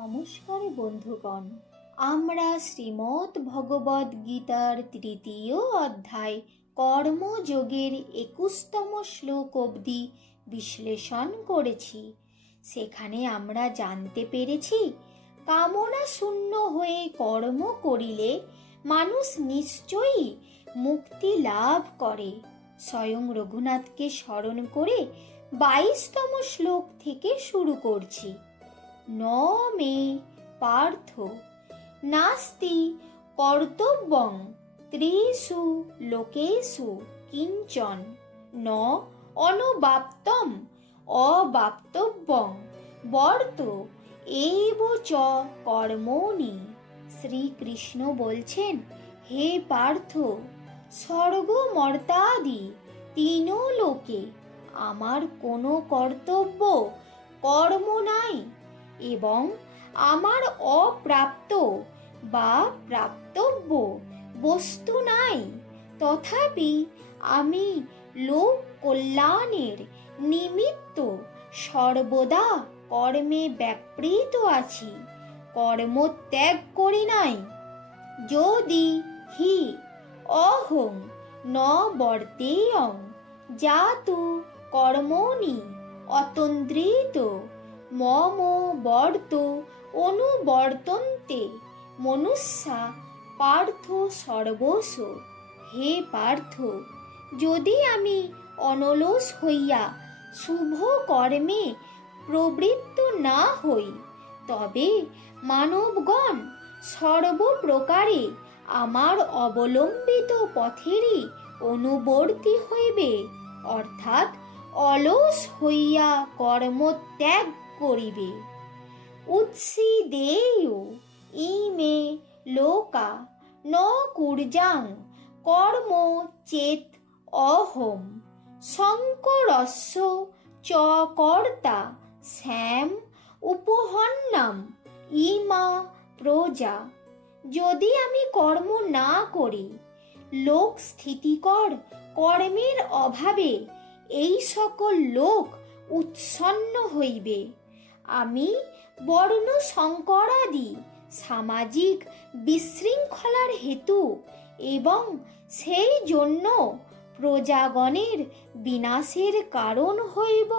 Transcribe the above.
নমস্কার বন্ধুগণ, আমরা শ্রীমদ্ ভগবদ গীতার ৩য় অধ্যায় কর্মযোগের ২১তম শ্লোক অবধি বিশ্লেষণ করেছি। সেখানে আমরা জানতে পেরেছি, কামনা শূন্য হয়ে কর্ম করিলে মানুষ নিশ্চয়ই মুক্তি লাভ করে। স্বয়ং রঘুনাথকে স্মরণ করে ২২তম শ্লোক থেকে শুরু করছি। ন মে পার্থ নাস্তি কর্তব্যং ত্রিষু লোকেষু কিঞ্চন ন অনবাপ্তম অবাপ্তব্যং বর্ত এব চ কর্মণি। শ্রীকৃষ্ণ বলছেন, হে পার্থ, স্বর্গ মর্তাদি তিন লোকে আমার কোনো কর্তব্য কর্ম নাই এবং আমার অপ্রাপ্ত বা প্রাপ্তব্য বস্তু নাই। তথাপি আমি লোক কল্যাণের নিমিত্ত সর্বদা কর্মে ব্যাপৃত আছি, কর্ম ত্যাগ করি নাই। যদি হি অহং ন বর্তেয়ং জাতু কর্মণি অতন্দ্রিত মম বর্ত অনুবর্তন্তে মনুষ্যা পার্থ সর্বস্ব। হে পার্থ, যদি আমি অনলস হইয়া শুভ কর্মে প্রবৃত্ত না হই, তবে মানবগণ সর্বপ্রকারে আমার অবলম্বিত পথেরই অনুবর্তী হইবে, অর্থাৎ অলস হইয়া কর্ম ত্যাগ করিবে। উৎসিদেয় ইমে লোকা ন কুর্যাং কর্ম চেত অহম শঙ্করস্য চ কর্তা শ্যাম উপহন্নাম ইমা প্রজা। যদি আমি কর্ম না করি, লোক স্থিতিকর কর্মের অভাবে এই সকল লোক উৎসন্ন হইবে। আমি বর্ণ সংকরাদি সামাজিক বিশৃঙ্খলার হেতু এবং সেই জন্য প্রজাগণের বিনাশের কারণ হইব।